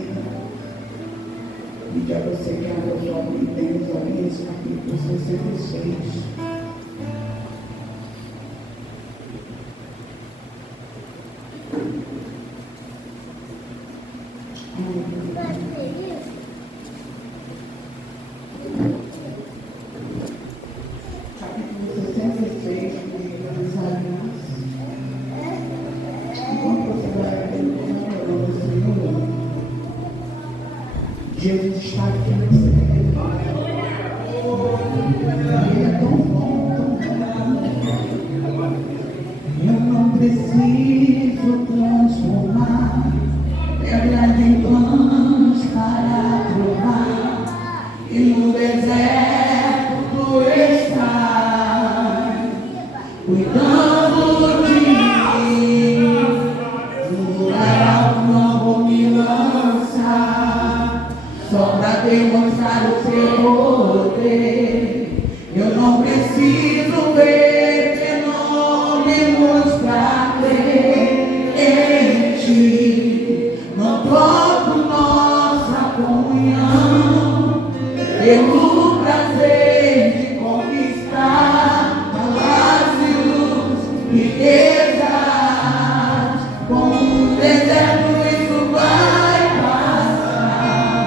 vida. Pedir a você que abra os olhos de Deus ali nesse capítulo 66. Capítulo 66 do livro de Isaías. Enquanto você vai adorando o Senhor, Jesus está aqui nesse tempo. Ele é tão bom, tão bom. Eu não preciso transformar pedras em pães para provar. E no deserto tu estás cuidando de mim. No lugar alto não vou me lançar, só para demonstrar o seu poder. Eu não preciso ver fenômenos para crer em ti. Não troco nossa comunhão pelo prazer de conquistar palácios, riquezas. Como um deserto isso vai passar.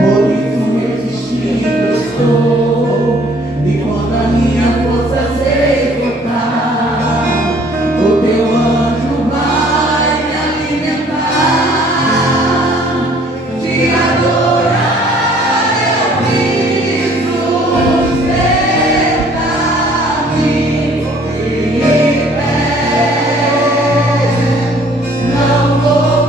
Por isso resistindo estou. E quando a minha força se esgotar, o teu anjo vai me alimentar. Te adorar eu preciso sentar de pé. Não vou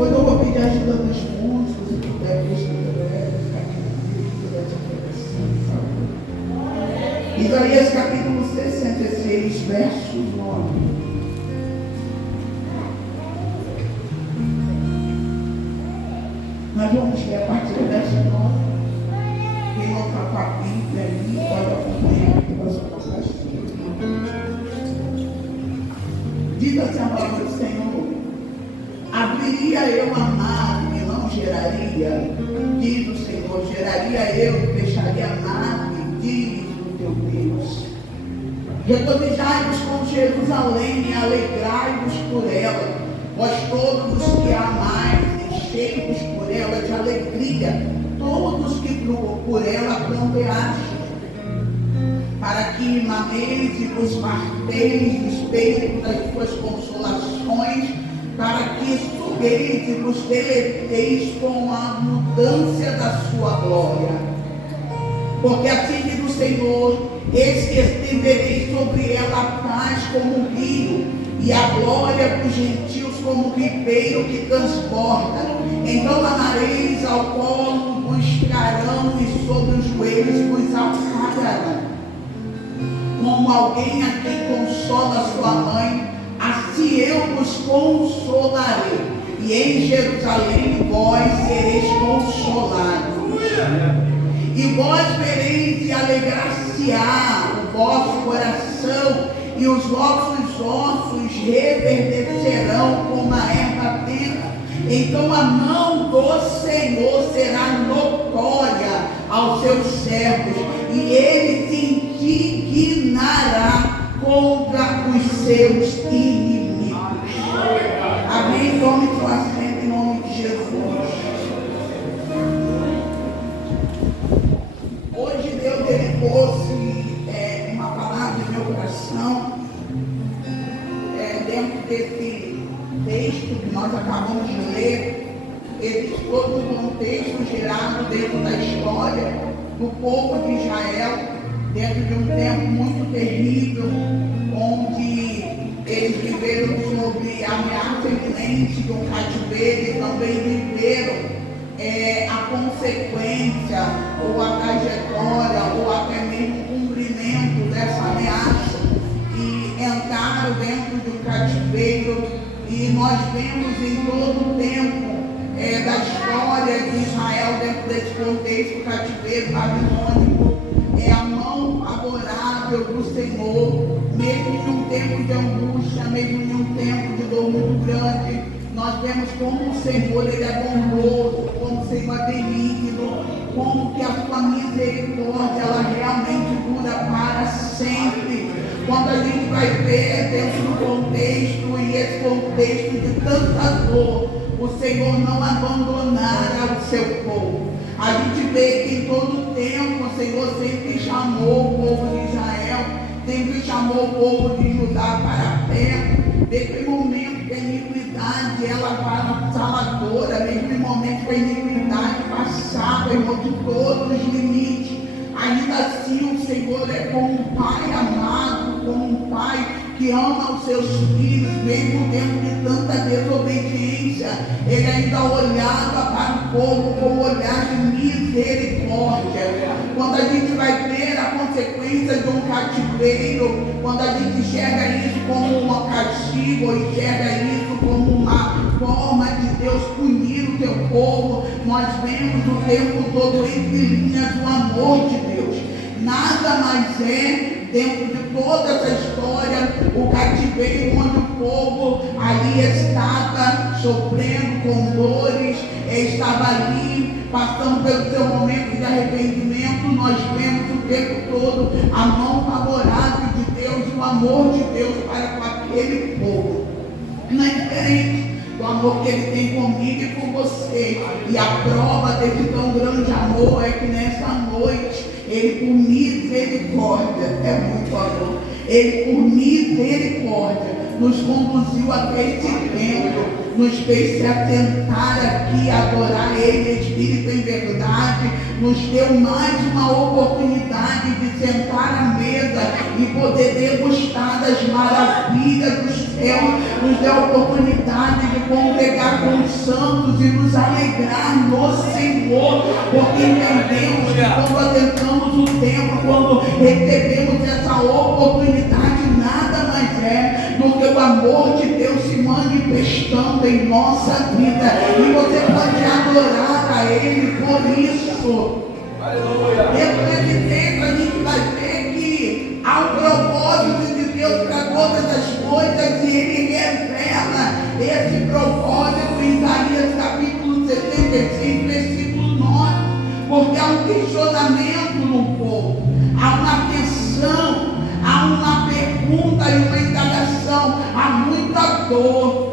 Quando eu vou pedir ajuda dos músicos, se puder ver durante a pregação, Isaías capítulo 66, verso 9. Nós vamos ler a partir do verso 9. Quem não está com a Bíblia ali, pode acompanhar que nós vamos assistir. Diz assim a palavra do Senhor: abriria eu a nave e não geraria, diz o Senhor, geraria eu e fecharia a nave, diz o teu Deus. Regozijai-vos com Jerusalém e alegrai-vos por ela, vós todos os que a amais, enchei-vos por ela de alegria, todos que por ela pranteastes, para que mameis e vos farteis do espírito das suas consolações, para que subeis e vos deleiteis com a mudança da sua glória. Porque assim diz o Senhor: eis que estenderei sobre ela a paz como um rio, e a glória dos gentios como um ribeiro que transborda. Então amareis ao colo, vos trarão, e sobre os joelhos vos alçarão. Como alguém a quem consola sua mãe, assim eu vos consolarei, e em Jerusalém vós sereis consolados. E vós vereis e alegrar-se-á o vosso coração, e os vossos ossos reverdecerão como a erva tenda. Então a mão do Senhor será notória aos seus servos, e ele se indignará contra os seus inimigos. Amém? Tome seu assento em nome de Jesus. Hoje Deus ele trouxe uma palavra no meu coração, dentro desse texto que nós acabamos de ler. Existe todo um contexto gerado dentro da história do povo de Israel, dentro de um tempo muito terrível, onde eles viveram sobre a ameaça iminente de um cativeiro, e também viveram a consequência, ou a trajetória, ou até mesmo o cumprimento dessa ameaça, e entraram dentro de um cativeiro. E nós vemos em todo o tempo da história de Israel, dentro desse contexto cativeiro babilônico, a mão favorável do Senhor, mesmo em um tempo de angústia, mesmo em um tempo de dor muito grande. Nós vemos como o Senhor ele é bondoso, como o Senhor é benigno, como que a sua misericórdia ela realmente dura para sempre. Quando a gente vai ver dentro do contexto, e esse contexto de tanta dor, o Senhor não abandonara o seu povo. A gente vê que em todo o tempo o Senhor sempre chamou o povo de Israel, sempre chamou o povo de Judá para perto. Desde o momento que a iniquidade ela vai avassaladora, desde o momento que a iniquidade passava, irmão, de todos os limites, ainda assim o Senhor é como um pai amado, como um pai que ama os seus filhos, mesmo dentro de tanta desobediência. Ele ainda olhava para o povo com um olhar de misericórdia. Quando a gente vai ver a consequência de um cativeiro, quando a gente enxerga isso como um castigo, ou enxerga isso como uma forma de Deus punir o teu povo, nós vemos o tempo todo entre linhas o amor de Deus. Nada mais é, dentro de toda essa história, o cativeiro onde o povo ali estava sofrendo com dores, estava ali passando pelo seu momento de arrependimento. Nós vemos o tempo todo a mão favorável de Deus, o amor de Deus para com aquele povo. Não é diferente do amor que ele tem comigo e com você. E a prova desse tão grande amor é que nessa noite ele, por misericórdia, é muito amor, ele por misericórdia nos conduziu até esse templo, nos fez se atentar aqui, adorar ele, Espírito em verdade, nos deu mais uma oportunidade de sentar à mesa e poder degustar das maravilhas do céu, nos deu a oportunidade de congregar com os santos e nos alegrar no Senhor, porque entendemos que quando adentramos o templo, quando recebemos essa oportunidade, nada mais é do que o amor de Deus se manifestando em nossa vida, e você pode adorar a Ele por isso. Depois de tempo a gente vai ver que há um propósito de Deus para todas as coisas, e Ele revela esse propósito em Isaías capítulo 76, versículo 9, porque há um questionamento no povo, há uma tensão, há uma pergunta e uma indagação, há muita dor,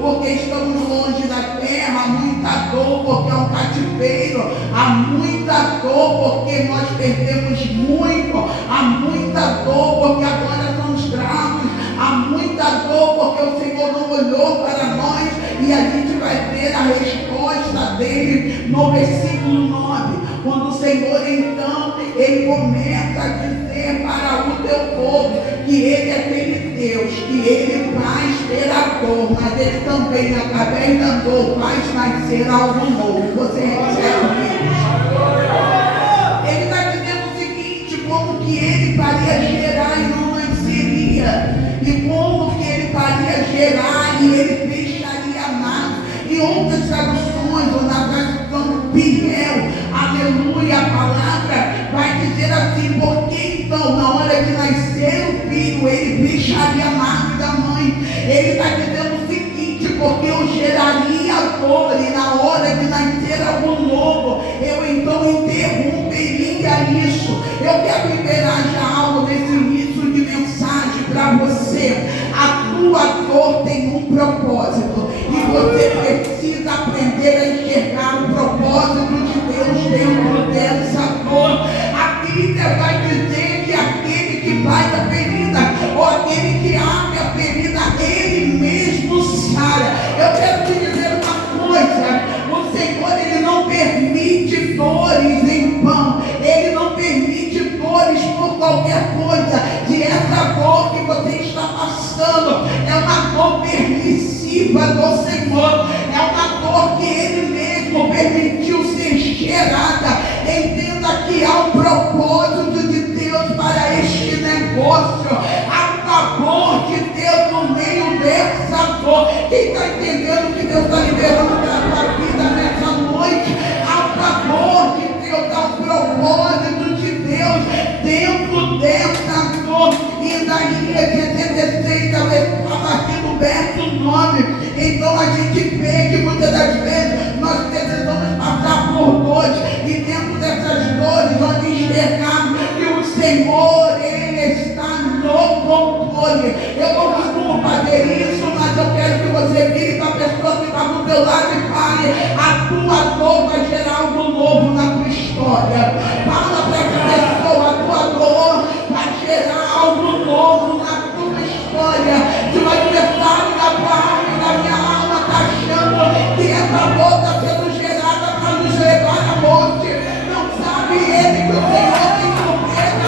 porque estamos longe da terra, há muita dor porque é um cativeiro, há muita dor porque nós perdemos muito, há muita dor porque agora somos escravos, há muita dor porque o Senhor não olhou para nós, e a gente vai ver a resposta dele no versículo 9, quando o Senhor então, ele começa a dizer para o teu povo que ele é aquele Deus, que ele faz ter a dor, mas ele também, através da dor, faz nascer algo novo. Você recebe isso? Ele está dizendo o seguinte, como que ele faria gerar e não nasceria, e como que ele faria gerar e ele deixaria amar. Em outras traduções, ou na tradução fiel, aleluia, a palavra vai dizer assim, porque então na hora de nascer o filho, ele deixaria amar da mãe. Ele está dizendo o seguinte, porque eu geraria dor, e na hora de nascer algo novo, eu então interromperia isso. Eu quero liberar já algo nesse início de mensagem para você. A tua dor tem um propósito, e você precisa aprender a enxergar o propósito de Deus dentro dessa dor. A Bíblia vai dizer que aquele que faz a ferida, ou aquele que abre a ferida, ele mesmo sara. Eu quero te dizer uma coisa, o Senhor, ele não permite dores em vão, ele não permite dores por qualquer coisa. Se essa dor que você está passando é uma dor permissiva do Senhor, é uma dor que ele mesmo permitiu ser gerada, entenda que há um propósito de Deus para este negócio, há um favor de Deus no meio dessa dor. Quem está entendendo que Deus está liberando para a sua vida nessa noite? Há um favor de Deus, há um propósito de Deus dentro dessa dor. Isaías 76, a partir do verso 9. Então a gente vê que muitas das vezes nós precisamos passar por dores, e dentro dessas dores nós enxergamos que o Senhor, ele está no controle. Eu não costumo fazer isso, mas eu quero que você vire para a pessoa que está do teu lado e fale, a tua dor vai gerar algo novo na tua história. Fala para essa pessoa, a tua dor vai gerar algo novo na tua história. De um adversário da tua alma e da minha alma está achando que essa dor está sendo gerada para nos levar à morte. Não sabe ele que o Senhor tem surpresa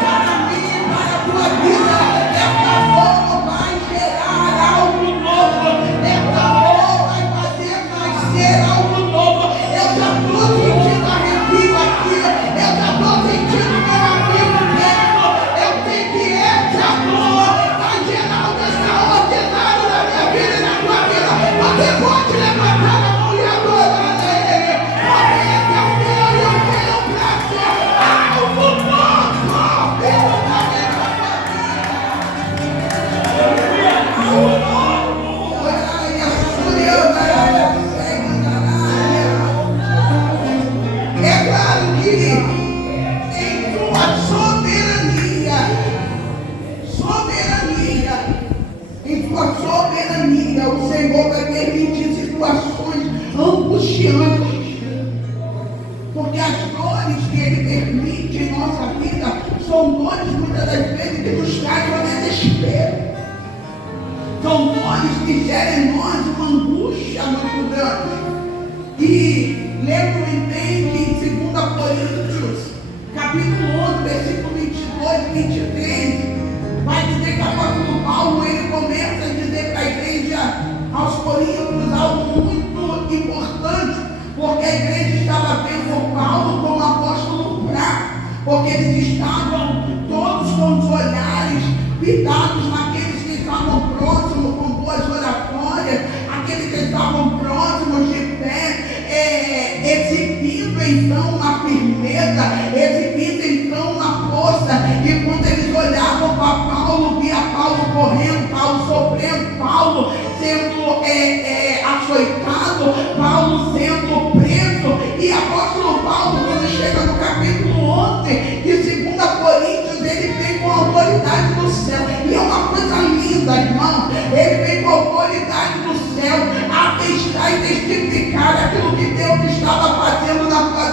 para mim, para a tua vida. Essa dor vai gerar algo novo, essa dor vai fazer nascer algo novo. Eu já estou sentindo arrepio aqui, eu já estou sentindo meu amigo dentro. Eu sei que essa dor vai gerar algo extraordinário na minha vida e na tua vida. Você pode levantar a mão e adorar a Ele, porque esse é o meu e o teu prazer. Algo novo dentro da minha vida. Algo novo. É claro que em tua soberania, o Senhor vai permitir situações angustiantes, porque as dores que Ele permite em nossa vida são dores muitas das vezes que nos trazem ao desespero, são dores que geram em nós uma angústia muito grande. E lembro bem que em 2 Coríntios capítulo 11, versículo 22 e 23, vai dizer que o apóstolo Paulo, ele começa a dizer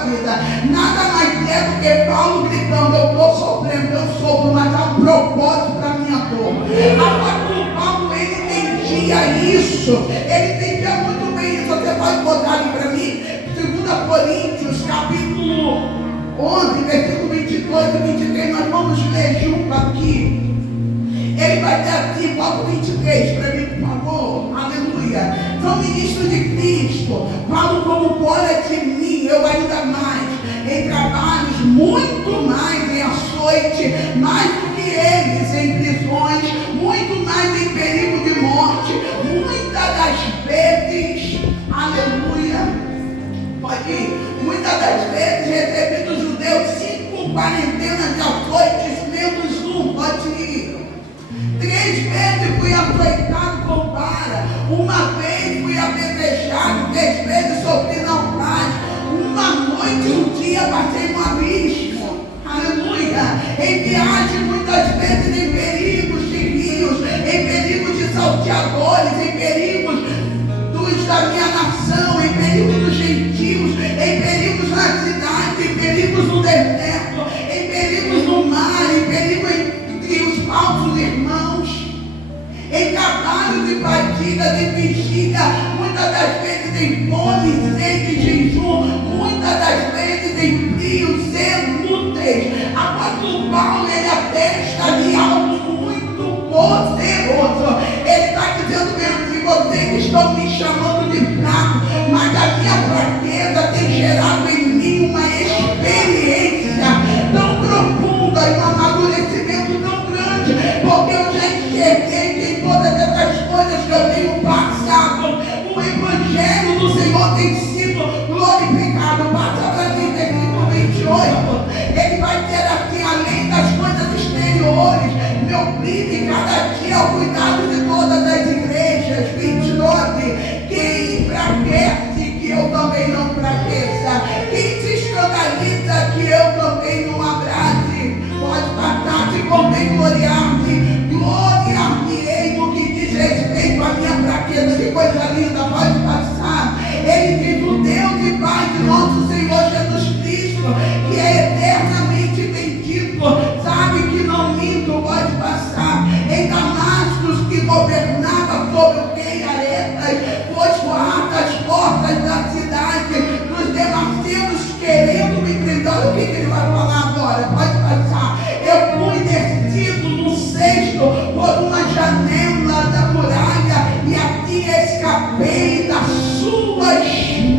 vida. Nada mais é do que Paulo gritando: eu estou sofrendo, eu sofro, mas há um propósito para a minha dor. Apóstolo Paulo, ele entendia isso, ele entendia muito bem isso. Você pode botar ali para mim, 2 Coríntios, capítulo 11, versículo 22 e 23, nós vamos ler junto aqui. Ele vai dizer assim, Paulo 23, para mim, por favor, aleluia. Sou ministro de Cristo, falo como fora de mim, eu ainda mais, em trabalhos, muito mais em açoite, mais do que eles, em prisões, muito mais em perigo de morte, muitas das vezes, aleluia, pode ir, muitas das vezes recebi dos judeus 5 quarentenas de açoites, menos um, pode ir. 3 vezes fui açoitado com vara, uma vez fui apedrejado, 3 vezes sofri naufrágio, uma noite, um dia passei no abismo, aleluia, em viagem muitas vezes em perigos de rios, em perigos de salteadores, em perigos da minha nação, em perigos dos gentios, em perigos na cidade, em perigos no deserto, em perigos no mar, em perigos entre os falsos irmãos, em trabalhos e fadigas, em bexiga, muitas das vezes em fome, sede e jejum, muitas das vezes em frios, sede, úteis. Apóstolo Paulo, ele atesta de algo muito poderoso. Ele está dizendo mesmo que vocês estão me chamando de fraco, mas a minha fraqueza tem gerado em mim uma experiência tão profunda e um amadurecimento tão grande, porque eu já enxerguei que em todas essas coisas que eu tenho passado, o Evangelho do Senhor tem sido glorificado. Passa para mim, versículo 28, ele vai dizer assim: além das coisas exteriores, me obrigue cada dia ao cuidado de todas as igrejas. 29, quem enfraquece, que eu também não fraqueça, quem se escandaliza, que eu também não abrace, pode passar, se convém gloriar-me, gloriar-me-ei no que diz respeito à minha fraqueza. Que coisa linda, pode passar. Ele diz: o Deus e Pai de nosso Senhor Jesus Cristo, que é eternamente bendito, sabe que não minto, pode passar. Em Damasco, que governava sobre o rei Aretas, pôs guarda as portas da cidade, nos Damascenos querendo me prender. O que ele vai falar agora? Pode passar. Eu fui descido no cesto por uma janela da muralha e aqui escapei das suas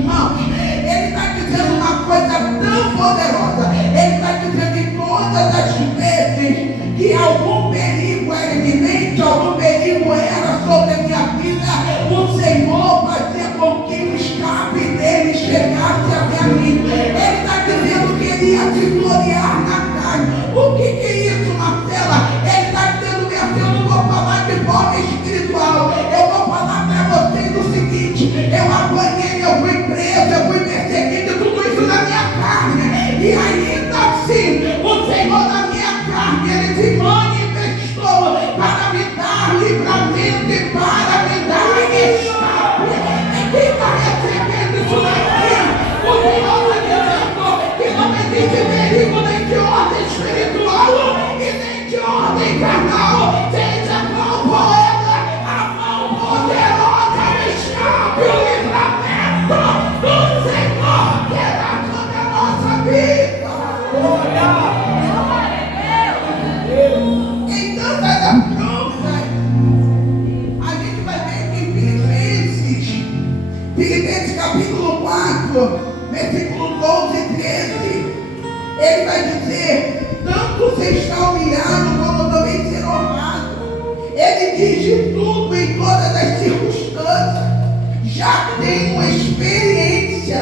mãos. Ele está dizendo uma coisa tão poderosa. Ele está dizendo que todas as vezes que algum perigo era iminente, algum perigo era sobre a minha vida, o Senhor fazia com que o escape dele chegasse até mim. Ele está dizendo que ele ia se gloriar na carne. O que é isso, Marcela? Ele está dizendo que eu não vou falar de forma espiritual. Eu vou falar para vocês o seguinte: eu apanhei, eu fui preso, eu fui perseguido, tudo isso na minha carne. E ainda assim, o Senhor na minha carne, ele se manifestou para me dar livramento e para me dar escape. E quem está recebendo isso daqui, o Senhor está dizendo que não existe perigo nem de ordem espiritual e nem de ordem carnal. Seja qual for ela, a mão poderosa, o escape, o livramento do Senhor terá sobre a nossa vida. Em tantas afrontas, a gente vai ver que em Filipenses capítulo 4, versículo 12 e 13, ele vai dizer: tanto você está humilhado como também ser honrado. Ele diz: de tudo em todas as circunstâncias, já tenho experiência,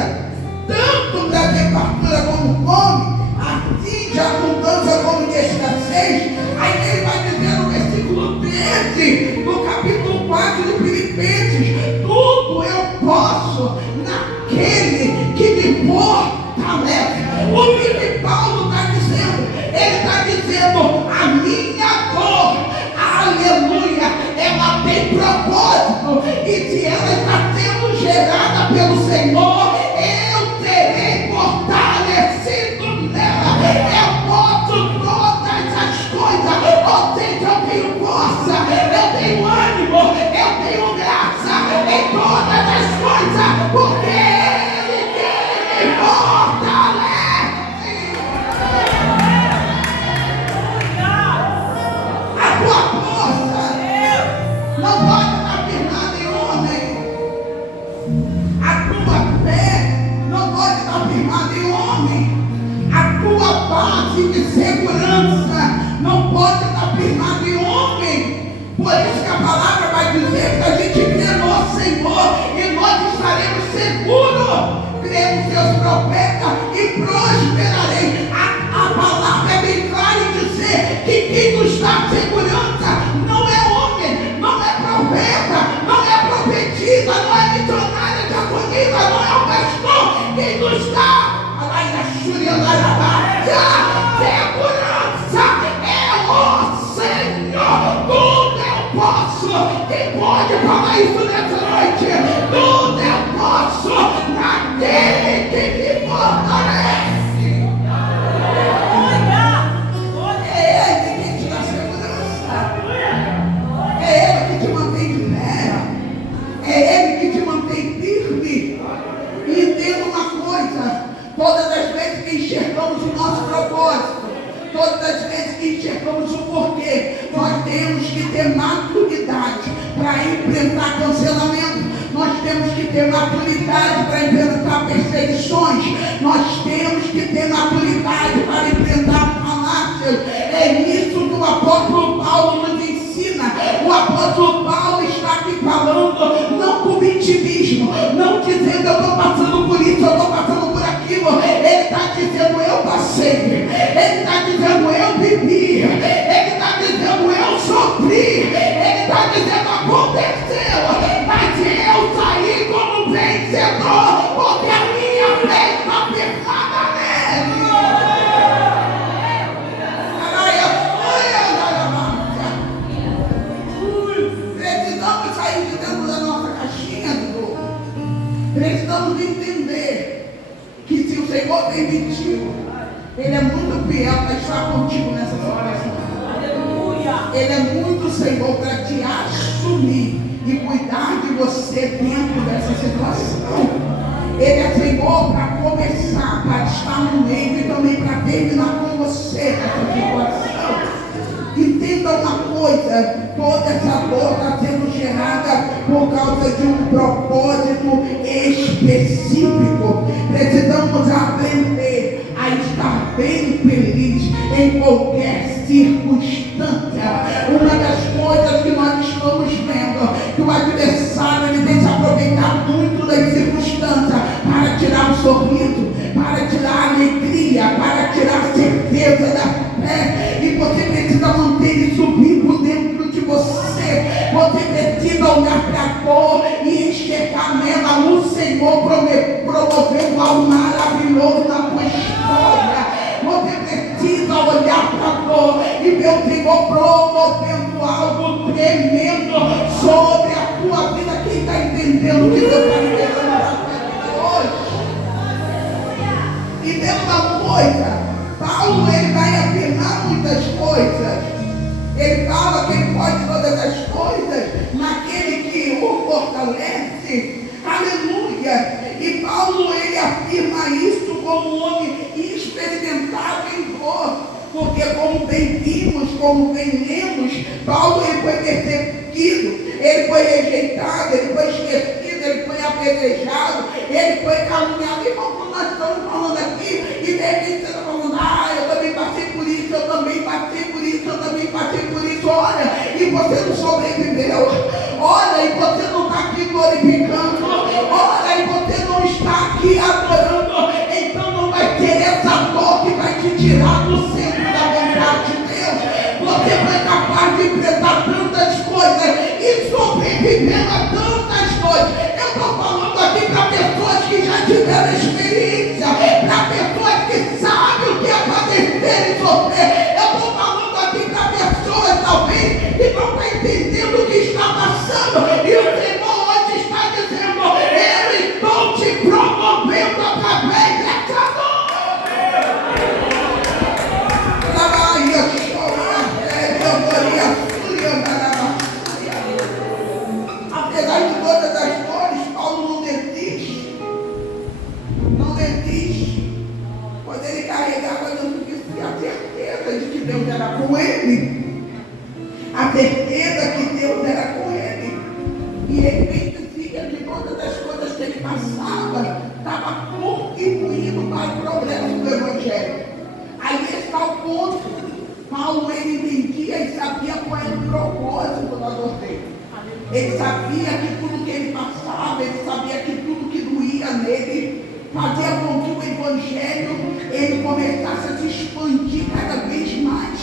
tanto da ter fartura como fome, assim de abundância como de escassez. Aí ele vai dizer no versículo 13 do capítulo 4 de Filipenses: tudo eu posso naquele que me fortalece. O que Paulo está dizendo? Ele está dizendo: a minha dor, aleluia, ela tem propósito, e se ela está sendo gerada pelo Senhor, eu terei fortaleza. Por isso que a palavra vai dizer que a gente crê no Senhor e nós estaremos seguros. Crê nos seus profetas e prosperarei. A palavra é bem clara em dizer que quem nos dá segurança não é homem, não é profeta, não é profetisa, não é missionária diaconisa, não é o pastor. Quem nos dá segurança é o Senhor. Tudo eu posso. Quem pode falar isso nessa noite? Tudo eu posso naquele que me fortalece. É Ele que te dá segurança. É Ele que te mantém de pé. É Ele que te mantém firme. E entenda uma coisa: todas as vezes que enxergamos o nosso propósito, todas as vezes que enxergamos o porquê, nós temos que ter maturidade para enfrentar cancelamento. Nós temos que ter maturidade para enfrentar perseguições. Nós temos que ter maturidade para enfrentar falácias. É isso que o apóstolo Paulo nos ensina. O apóstolo Paulo está aqui falando, não com vitimismo, não dizendo eu estou passando por isso, eu estou passando por aquilo. Ele está dizendo eu passei. Ele está dizendo eu vivi. Ele está dizendo eu sofri. Ele está dizendo aconteceu. Mas eu saí como vencedor, porque a minha fé está firmada nele. Precisamos sair de dentro da nossa caixinha de novo. Precisamos entender que se o Senhor permitiu, Ele é muito fiel para estar contigo nessa situação. Ele é muito Senhor para te assumir e cuidar de você dentro dessa situação. Ele é Senhor para começar, para estar no meio e também para terminar com você nessa situação. Entenda uma coisa: toda essa dor está sendo gerada por causa de um propósito específico. Precisamos aprender a estar bem feliz em qualquer circunstância. Uma das coisas que nós estamos vendo, que o adversário ele tem se aproveitar muito das circunstâncias para tirar o sorriso, para tirar a alegria, para tirar a certeza da fé. E você precisa manter isso vivo dentro de você. Você precisa olhar para a dor e enxergar nela o Senhor promovendo algo maravilhoso na tua história. Você precisa olhar para a dor e ver o Senhor promovendo algo tremendo sobre a tua vida. Quem está entendendo o que Deus está liberando na tua vida hoje? E tem uma coisa: Paulo ele vai afirmar muitas coisas. Ele fala que ele pode todas as coisas naquele que o fortalece. Aleluia! E Paulo ele afirma isso como um homem experimentado em dor, porque como bem vimos, como bem lemos, Paulo ele foi perseguido, ele foi rejeitado, ele foi esquecido, ele foi apedrejado, ele foi caluniado. E como nós estamos falando aqui, e de repente você está falando, eu também passei por isso, eu também passei por isso, eu também passei por isso. Olha, e você não sobreviveu. Olha, e você não está aqui glorificando. Olha, e você não está aqui adorando. Então não vai ter essa dor que vai te tirar do centro da vontade de Deus. Você foi capaz de enfrentar tantas coisas e sobreviver a tantas coisas. Eu estou falando aqui para pessoas que já tiveram experiência, para pessoas que sabem o que é padecer e sofrer. Eu estou falando aqui para pessoas talvez que não estão entendendo o que está passando. E o Senhor hoje está dizendo: eu estou te promovendo através dessa dor. Apesar de todas as dores, Paulo não desiste. Não desiste. Pois ele carregava dentro de si a certeza de que Deus era com ele. A certeza que Deus era com ele. E ele dizia que todas as coisas que ele passava estava contribuindo para o progresso do Evangelho. Aí está o ponto. Paulo ele entendia e sabia qual era o propósito da dor Ele sabia que tudo que ele passava, ele sabia que tudo que doía nele fazia com que o Evangelho ele começasse a se expandir cada vez mais.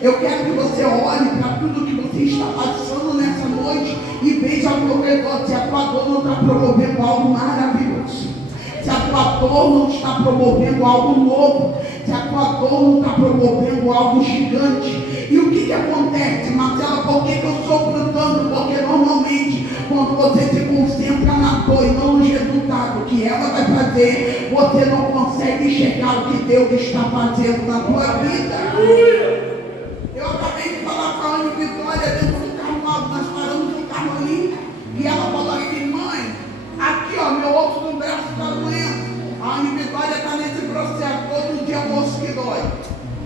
Eu quero que você olhe para tudo que você está passando nessa noite e veja ao teu redor se a tua dor não está promovendo algo maravilhoso. Se a tua dor não está promovendo algo novo, se a tua dor não está promovendo algo gigante. E o que acontece, Marcela? Por que eu sofro tanto? Porque normalmente, quando você se concentra na dor e não no resultado que ela vai fazer, você não consegue enxergar o que Deus está fazendo na tua vida. Eu acabei de falar com a Ana Vitória dentro do carro novo, nós paramos no carro ali, e ela falou assim: mãe, aqui ó, meu osso do braço está doendo. A Ana Vitória está nesse processo, todo dia é o osso que dói,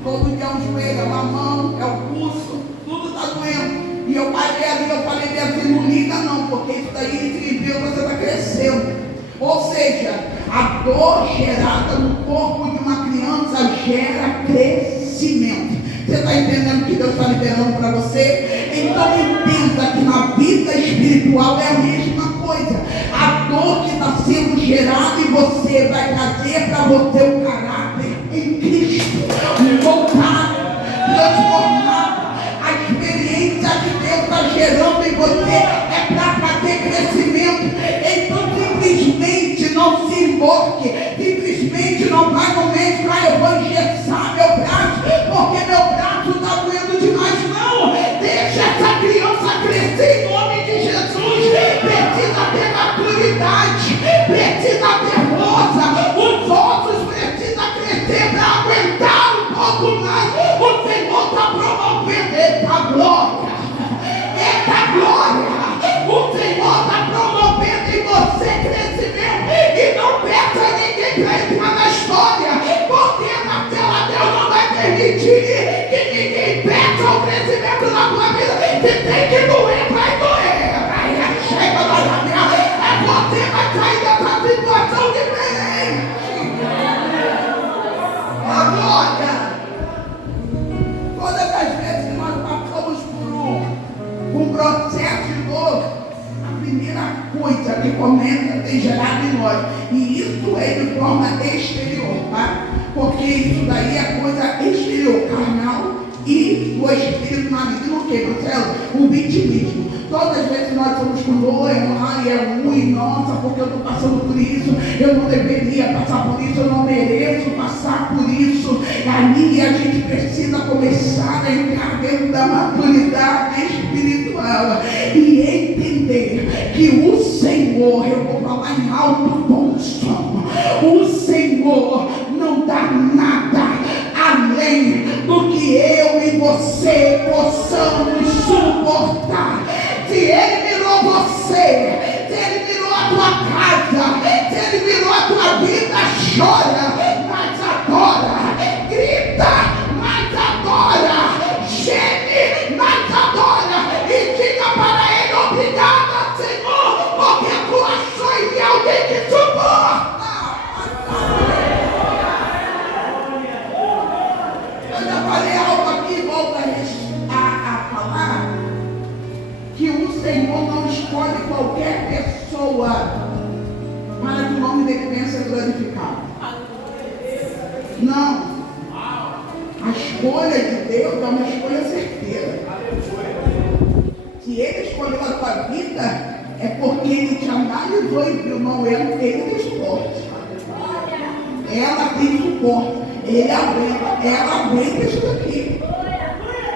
todo dia é o joelho, é a mão, é o pulso, tudo está doendo. E eu parei ali, eu falei assim: não liga não, porque isso daí significa que você está crescendo. Ou seja, a dor gerada no corpo de uma criança gera crescimento. Você está entendendo o que Deus está liberando para você? Então entenda que na vida espiritual é a mesma coisa. A dor que está sendo gerada em você vai trazer para você o caráter em Cristo, voltado, transformado. A experiência que Deus está gerando em você é para trazer crescimento. Então simplesmente não se emboque, simplesmente não vai no médico: ah, eu vou engessar meu braço porque meu braço está doendo demais. Não, deixa essa criança crescer em nome de Jesus. Precisa ter maturidade, precisa ter força, os ossos precisam crescer para aguentar um pouco mais. O Senhor está promovendo essa glória, essa glória. O Senhor está promovendo em você crescimento, e não peça ninguém para entrar na história, porque naquela Deus não vai permitir que ninguém peça o crescimento na tua vida. Se tem que doer, vai doer. Aí chega da janela, você vai sair dessa situação diferente. A glória. Todas as vezes que nós passamos por um processo de dor, a primeira coisa que começa a ser gerada em nós, e isso é de forma exterior, tá? Porque isso daí é coisa exterior, carnal e o espírito na vida. No que, Marcelo? O vitimismo. Todas as vezes nós somos com dor, é ruim, nossa, porque eu estou passando por isso, eu não deveria passar por isso, eu não mereço passar por isso. Aí a gente precisa começar a entrar dentro da maturidade espiritual e entender que o Senhor, eu vou falar em alto bom som, o Senhor não dá nada além do que eu e você possamos suportar. Se Ele mirou você, se Ele mirou a tua casa, se Ele mirou a tua vida, chora, mas adora, grita, mas adora, geme, mas adora, e diga para Ele: obrigada, Senhor, porque tu achou em mim alguém que suporta. Eu já falei algo aqui, volto a falar, que o Senhor não escolhe qualquer pessoa para que o nome dele venha a ser glorificado. Não. A escolha de Deus é uma escolha certeira. Se Ele escolheu a tua vida, é porque Ele te analisou e viu: não, ele tem suporte. Ela tem suporte. Ele aguenta, ela aguenta isso daqui.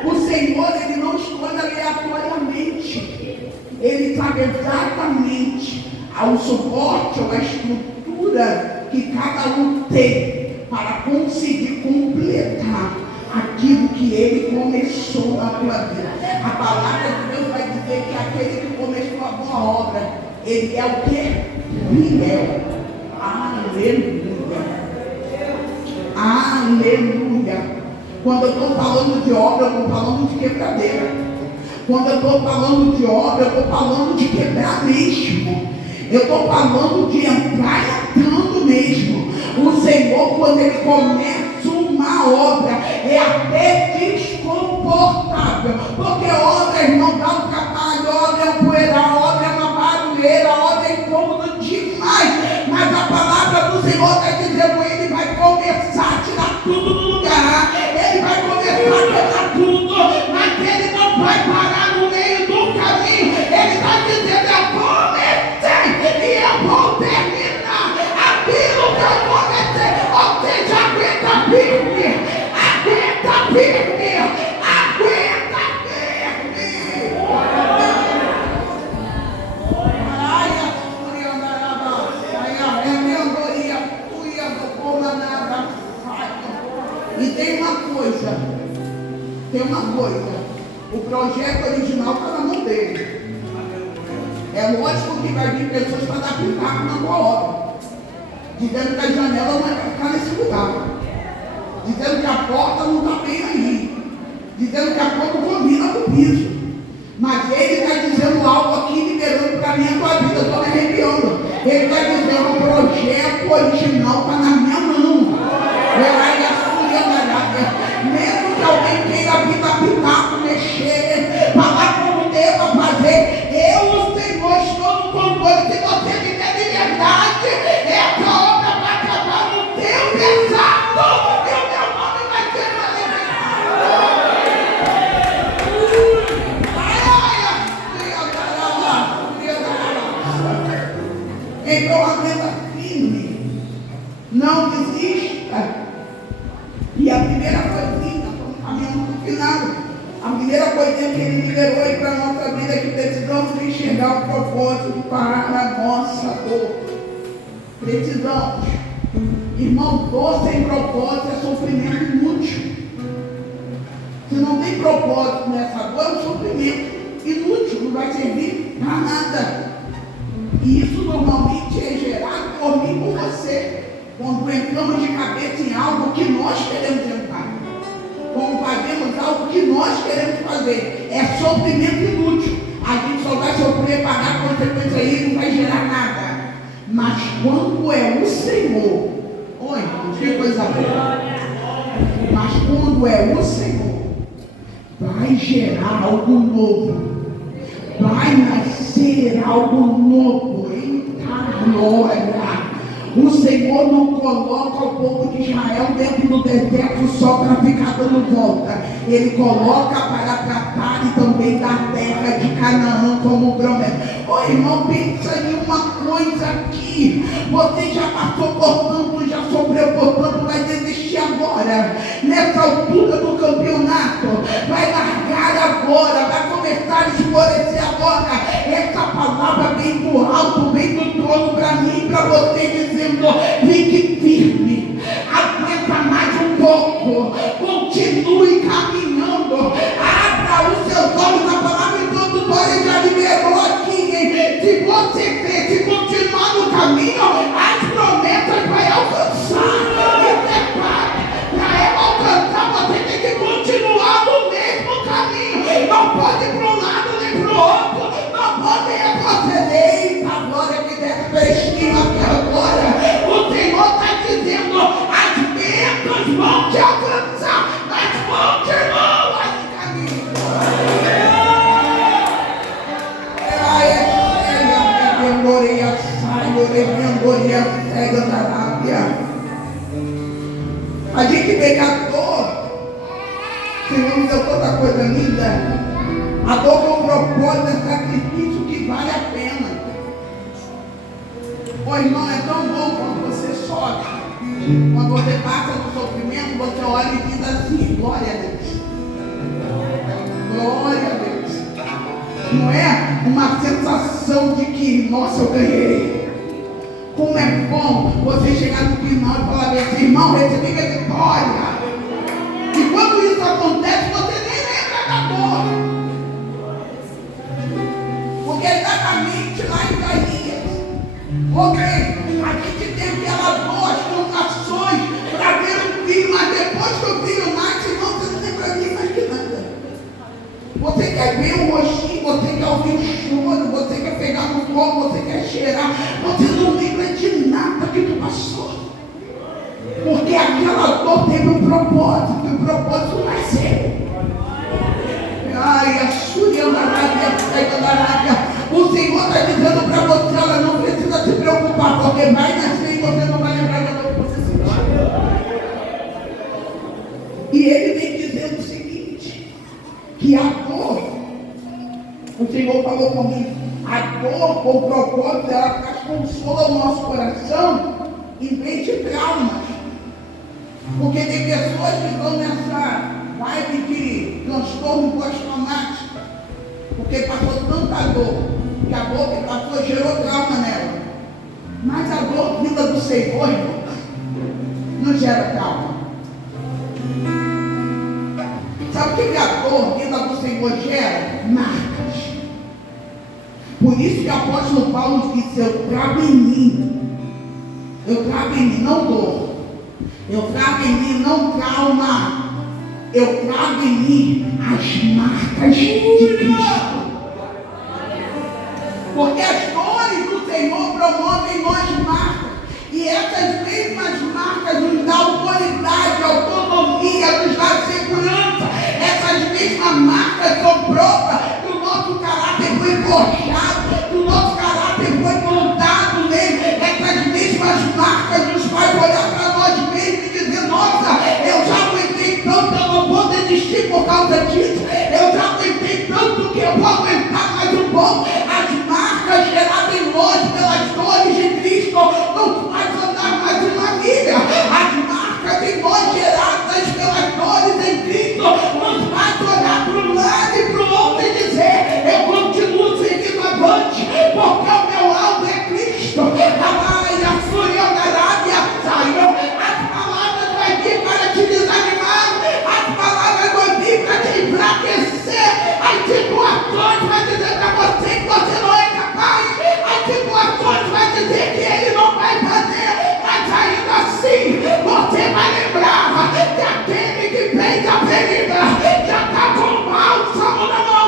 O Senhor, Ele não escolhe aleatoriamente. Ele sabe exatamente ao suporte ou a estrutura que cada um tem para conseguir completar aquilo que Ele começou na tua vida. A palavra de Deus vai dizer que aquele que começou a boa obra, Ele é o quê? Fiel. Aleluia. Aleluia. Quando eu estou falando de obra, eu estou falando de quebradeira. Quando eu estou falando de obra, eu estou falando de quebrar mesmo. Eu estou falando de entrar entrando mesmo. O Senhor, quando Ele começa uma obra, é até desconfortável. Porque obra não dá um trabalho, obra é um poeiral, sofro demais. Mas a palavra do Senhor está dizendo, Ele vai começar a tirar tudo do lugar. Ele vai começar a quebrar tudo. Mas Ele não vai parar no meio do caminho. Ele está dizendo, eu comecei e eu vou terminar aquilo que eu comecei. Ou seja, aguenta firme. Aguenta firme. Aguenta firme. E tem uma coisa, o projeto original está na mão dele. É lógico que vai vir pessoas para dar pitaco na tua obra, dizendo que a janela não vai ficar nesse lugar, dizendo que a porta não está bem aí, dizendo que a porta combina com o piso. Mas Ele está dizendo algo aqui, liberando para mim a tua vida. Eu estou me arrepiando. Ele está dizendo, o projeto original está na minha mão. Mesmo que alguém queira vir dar pitaco, mexer, falar como deva fazer, eu, o Senhor, estou no controle. Se você me der liberdade, essa obra vai acabar no teu pesado e o meu nome vai ser magnificado. Então aguenta firme, não desista. E a primeira coisinha, estamos caminhando para o final. A primeira coisinha que Ele liberou aí para a nossa vida é que precisamos enxergar o propósito para a nossa dor. Precisamos. Irmão, dor sem propósito é sofrimento inútil. Se não tem propósito nessa dor, é um sofrimento inútil, não vai servir para nada. E isso normalmente é gerado por mim e por você. Quando entramos de cabeça em algo que nós queremos entrar, quando fazemos algo que nós queremos fazer, é sofrimento inútil. A gente só vai sofrer, pagar a consequência aí e não vai gerar nada. Mas quando é o Senhor, oi, que coisa boa. Mas quando é o Senhor, vai gerar algo novo, vai nascer algo novo. Eita glória! O Senhor não coloca o povo de Israel dentro do deserto só para ficar dando volta. Ele coloca para tratar e também da terra de Canaã como promessa. Ô irmão, pensa em uma coisa aqui. Você já passou por tanto, já sofreu por tanto, vai desistir agora. Nessa altura do campeonato, vai largar agora, vai começar a esmorecer agora. Essa palavra vem do alto, vem do trono para mim e para você, dizendo: fique firme, aguenta mais um pouco, continue caminhando, abra os seus olhos. A palavra introdutória já liberou aqui, hein? Se você crer, se continuar no caminho, as promessas vai alcançar. Isso é fato. Para ela alcançar, você tem que continuar no mesmo caminho. Não pode ir para um lado nem para o outro, não pode retroceder. A glória que desce para estima aqui agora. O Senhor está dizendo: as bênçãos vão te alcançar, mas continua esse caminho. A gente pega a dor, o Senhor me deu tanta coisa linda. A dor com propósito é sacrifício que vale a pena. Ô irmão, é tão bom quando você sofre. Quando você passa no sofrimento, você olha e diz assim: glória a Deus. Glória a Deus. Não é uma sensação de que, nossa, eu ganhei. Como é bom você chegar no final e falar assim: irmão, recebi minha vitória. E quando isso acontece, você nem lembra da dor. Porque exatamente lá em Isaías, ok, a gente tem aquelas duas contações para ver o filho, mas depois que o filho nasce, irmão, você não lembra nem mais de nada. Você quer ver o rostinho, você quer ouvir o choro, você quer pegar no colo, você quer cheirar, você não lembra de nada que tu passou. Porque aquela dor teve um propósito, e o propósito nasceu. Ai, a Súria Marábia, o Senhor está dizendo para você: ela não precisa Senhor, com o propósito dela traz consolo ao nosso coração, em vez de traumas. Porque tem pessoas que estão nessa vibe de transtorno pós-traumático, porque passou tanta dor, que a dor que passou gerou trauma nela. Mas a dor vinda do Senhor, irmão, não gera trauma. Sabe o que a dor vinda do Senhor gera? Marcas. Por isso que o apóstolo Paulo disse: eu trago em mim, não dor, eu trago em mim não trauma, eu trago em mim as marcas de Cristo. Porque as dores do Senhor promovem em nós marcas, e essas mesmas marcas nos dão autoridade, autonomia, nos dão segurança. Essas mesmas marcas são provas que o nosso caráter foi forjado, que o nosso caráter foi montado nele. Essas mesmas marcas nos fazem olhar para nós mesmos e dizer: nossa, eu já aguentei tanto, eu não vou desistir por causa disso. Eu já aguentei tanto que eu vou aguentar mais um pouco. As marcas geradas em nós pelas dores de Cristo não faz andar mais uma milha. As marcas em nós geradas pelas dores em Cristo nos faz olhar para um lado e para o outro e dizer: eu continuo seguindo avante, porque o meu alvo é Cristo. A Súria da Arábia saiu. As palavras vai vir para te desanimar, as palavras vão vir para te enfraquecer, as situações vai dizer para você que você não é capaz, as situações vai dizer que ele não vai fazer, mas ainda assim você vai lembrar que aquele que fez a ferida já está com o bálsamo na mão.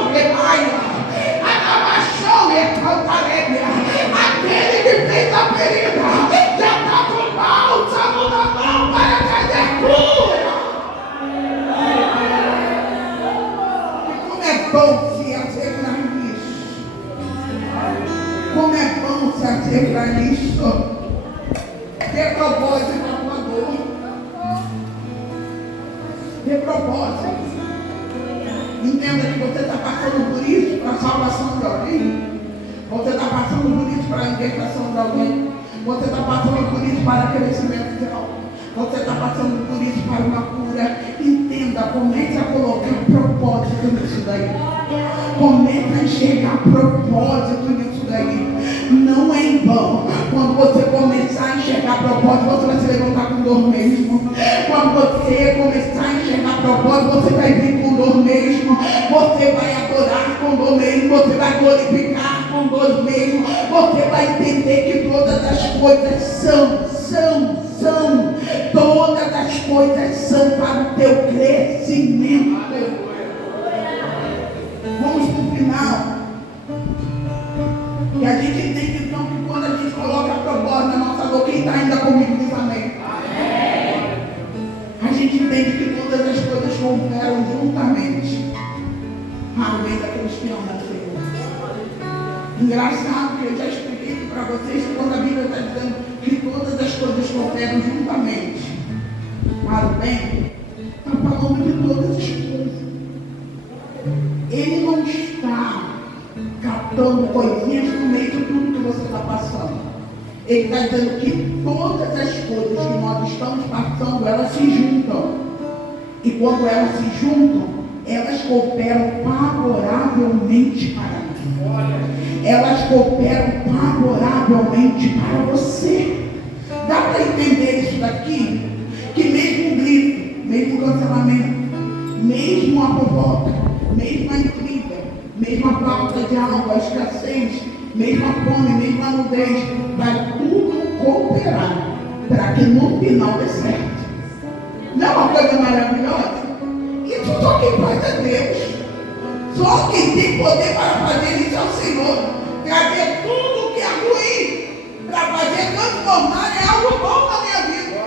Aquele que fez a ferida já está com o bálsamo na mão para trazer cura. E como é bom se acertar nisso. Como é bom se acertar nisso. Ter propósito para tua dor. Ter propósito. Entenda que você está passando por isso para a salvação de alguém. Você está passando por isso para a libertação de alguém. Você está passando por isso para crescimento de algo. Você está passando por isso para uma cura. Entenda, comece a colocar propósito nisso daí. Comece a enxergar propósito nisso daí. Não é em vão. Quando você começar a enxergar propósito, você vai se levantar com dor mesmo. Quando você começar a enxergar propósito, você vai vir com dor mesmo. Você vai adorar com dor mesmo. Você vai glorificar com dor mesmo. Você vai entender que todas as coisas são. Todas as coisas são para o teu crescimento. Vamos para o final. E a gente entende então que quando a gente coloca a propósito na nossa dor, quem está ainda comigo diz amém. A gente entende que todas as coisas cooperam juntamente para o bem daqueles que amam o Senhor. Engraçado que eu já expliquei para vocês que quando a Bíblia está dizendo que todas as coisas cooperam juntamente para o bem, está falando de todas as coisas. Ele não está captando coisinhas no meio de tudo que você está passando. Ele está dizendo que todas as coisas que nós estamos passando, elas se juntam. E quando elas se juntam, elas cooperam favoravelmente para mim. Elas cooperam favoravelmente para você. Dá para entender isso daqui? Que mesmo um grito, mesmo um cancelamento, mesmo a fofoca, mesmo a intriga, mesmo a falta de algo, a escassez, mesmo a fome, mesmo a nudez, vai tudo cooperar para que no final dê certo. Não é uma coisa maravilhosa? Isso só quem faz é Deus. Só quem tem poder para fazer isso é o Senhor. Trazer tudo que é ruim para fazer transformar em algo bom na minha vida,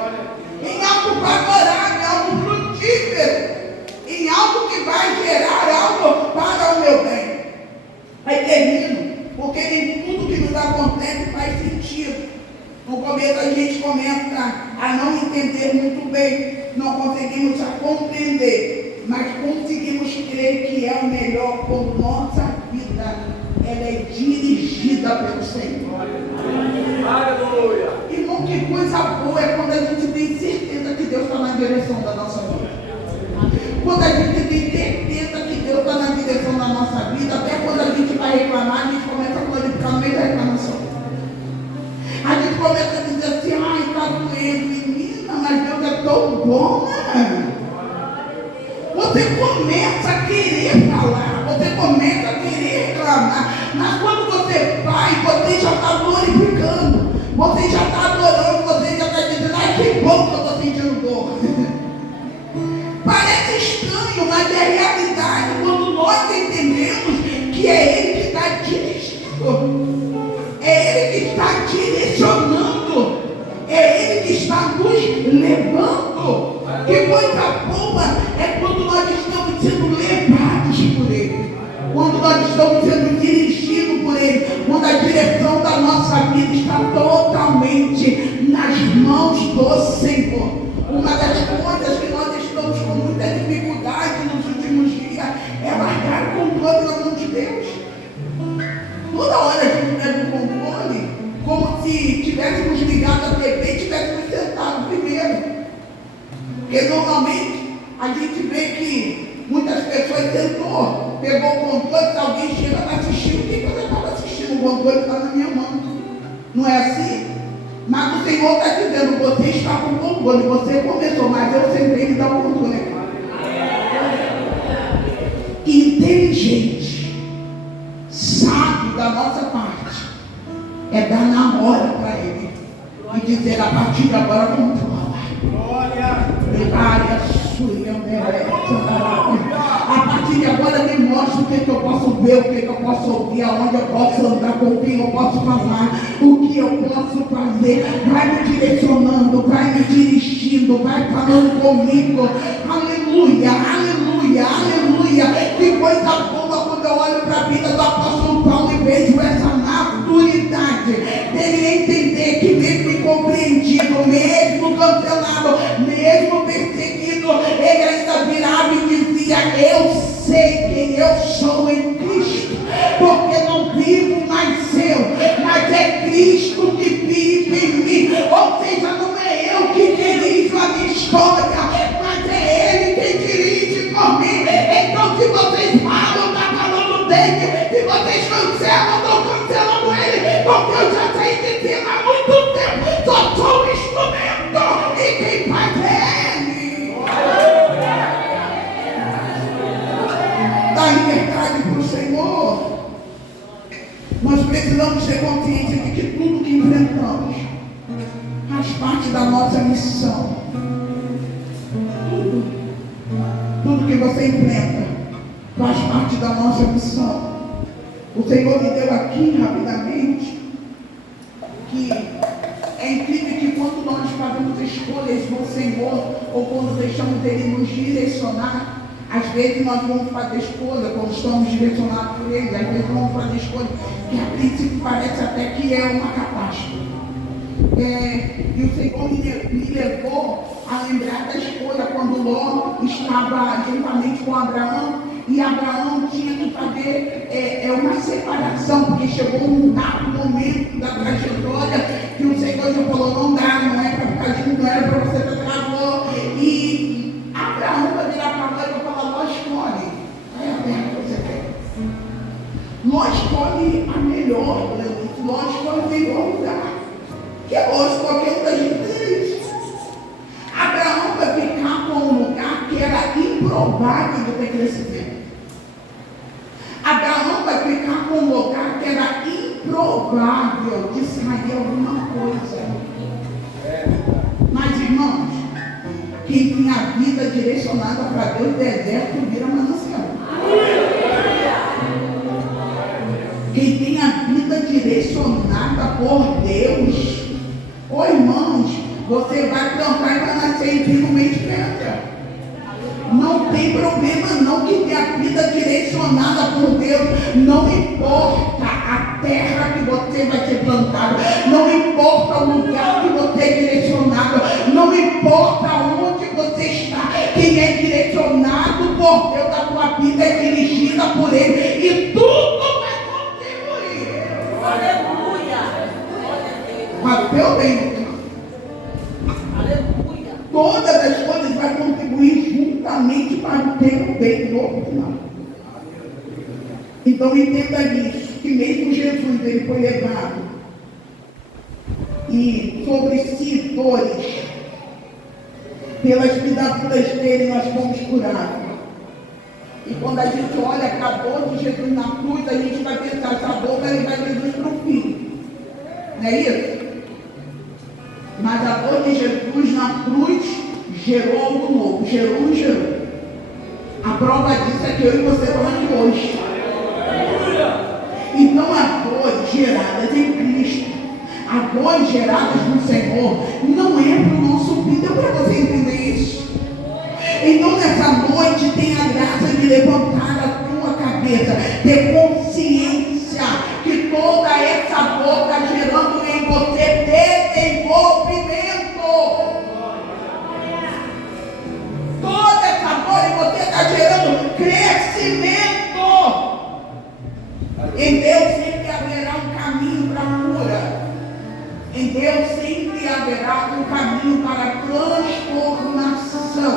em algo favorável, em algo frutífero, em algo que vai gerar algo para o meu bem. Aí termino, porque nem tudo que nos acontece faz sentido. No começo a gente começa a não entender muito bem, não conseguimos a compreender, mas conseguimos crer que é o melhor, quando nossa vida ela é dirigida dirigida pelo Senhor. Aleluia. Irmão, que coisa boa é quando a gente tem certeza que Deus está na direção da nossa vida. Quando a gente tem certeza que Deus está na direção da nossa vida, até quando a gente vai reclamar, a gente começa a glorificar no meio da reclamação. A gente começa a dizer assim, ai, está doendo, menina, mas Deus é tão bom, né? Você começa a querer falar, você começa a querer reclamar, mas quando você vai, você já está glorificando, você já está adorando, você já está dizendo, ai, que bom que eu estou sentindo dor. Parece estranho, mas é realidade quando nós entendemos que é Ele que está dirigindo, é Ele que está direcionando, é Ele que está nos levando. Que coisa boa é quando nós estamos sendo levados por Ele, quando nós estamos sendo dirigidos por Ele, quando a direção da nossa vida está totalmente nas mãos do Senhor. Uma das coisas que nós estamos com muita dificuldade nos últimos dias é largar o controle na mão de Deus. Toda hora a gente pega o controle como se tivéssemos ligado a TV e tivéssemos sentado primeiro. Porque normalmente a gente vê que muitas pessoas tentou, pegou o controle, se alguém chega para assistir, o que você estava assistindo? O controle está na minha mão. Não é assim? Mas o Senhor está dizendo, você está com o controle, você começou, mas eu sempre me dá o controle. Inteligente, sábio da nossa parte, é dar na hora para Ele e dizer, a partir de agora controla. A partir de agora me mostra o que eu posso ver, o que eu posso ouvir, aonde eu posso andar, com quem eu posso falar, o que eu posso fazer. Vai me direcionando, vai me dirigindo, vai falando comigo. Aleluia, aleluia, aleluia. Que coisa boa quando eu olho para a vida do apóstolo Paulo e vejo essa maturidade dele entender que mesmo incompreendido, mesmo cancelado, mesmo perseguido, ele ainda virava e dizia, eu sei quem eu sou em Cristo, porque não vivo mais eu, mas é Cristo que vive em mim. Ou seja, não é eu que dirijo a minha história, mas é Ele quem dirige por mim. Então se vocês falam, está falando dele, se vocês cancelam, estão cancelando ele, porque eu já sei dizer há muito tempo, só sou um instrumento e quem faz é Ele. Dá liberdade para o Senhor. Nós precisamos ser conscientes de que tudo que enfrentamos faz parte da nossa missão. Tudo que você enfrenta faz parte da nossa missão. O Senhor me deu aqui rapidamente que é incrível que quando nós fazemos escolhas no Senhor, ou quando deixamos Ele nos direcionar, às vezes nós vamos fazer escolha, quando estamos direcionados por Ele, às vezes vamos fazer escolha que a princípio parece até que é uma catástrofe. E o Senhor me levou a lembrar da escolha quando Ló estava juntamente com Abraão, e Abraão tinha que fazer uma separação, porque chegou um dado momento da trajetória que o Senhor já falou, não dá, não é para ficar junto, não era para você tratar Ló. E Abraão vai virar para Ló e vai falar, Ló escolhe, é a terra que você quer. Ló escolhe a melhor, Ló escolhe o melhor lugar. Que é lógico, qualquer um da gente fez. Abraão vai ficar com um lugar que era improvável de ter crescimento. Abraão vai ficar com um lugar que era improvável de sair alguma coisa. Mas, irmãos, quem tem a vida direcionada para Deus, deserto vira manancial. Quem tem a vida direcionada por Deus, ô irmãos, você vai plantar e vai nascer em no meio de pedra. Não tem problema não que tenha a vida direcionada por Deus. Não importa a terra que você vai ser plantado, não importa o lugar que você é direcionado, não importa onde você está. Quem é direcionado por Deus, a tua vida é dirigida por Ele, e tudo vai contribuir. teu bem. Aleluia. Todas as coisas vão contribuir juntamente para o teu bem no final. Então entenda isso, que mesmo Jesus ele foi levado e sobre si dores, pelas pisaduras dele nós fomos curados. E quando a gente olha para a dor de Jesus na cruz, a gente vai pensar, essa dor vai levar Jesus para o fim. Não é isso? Mas a dor de Jesus na cruz gerou algo novo, gerou. A prova disso é que eu e você estamos aqui hoje. Então as dores geradas em Cristo, as dores geradas no Senhor, não é para o nosso fim. Deu para você entender isso? Então nessa noite tem a graça de levantar a tua cabeça, ter consciência que toda essa dor está gerando em você desenvolvimento. Toda essa dor em você está gerando crescimento. Em Deus sempre haverá um caminho para a cura. Em Deus sempre haverá um caminho para a transformação.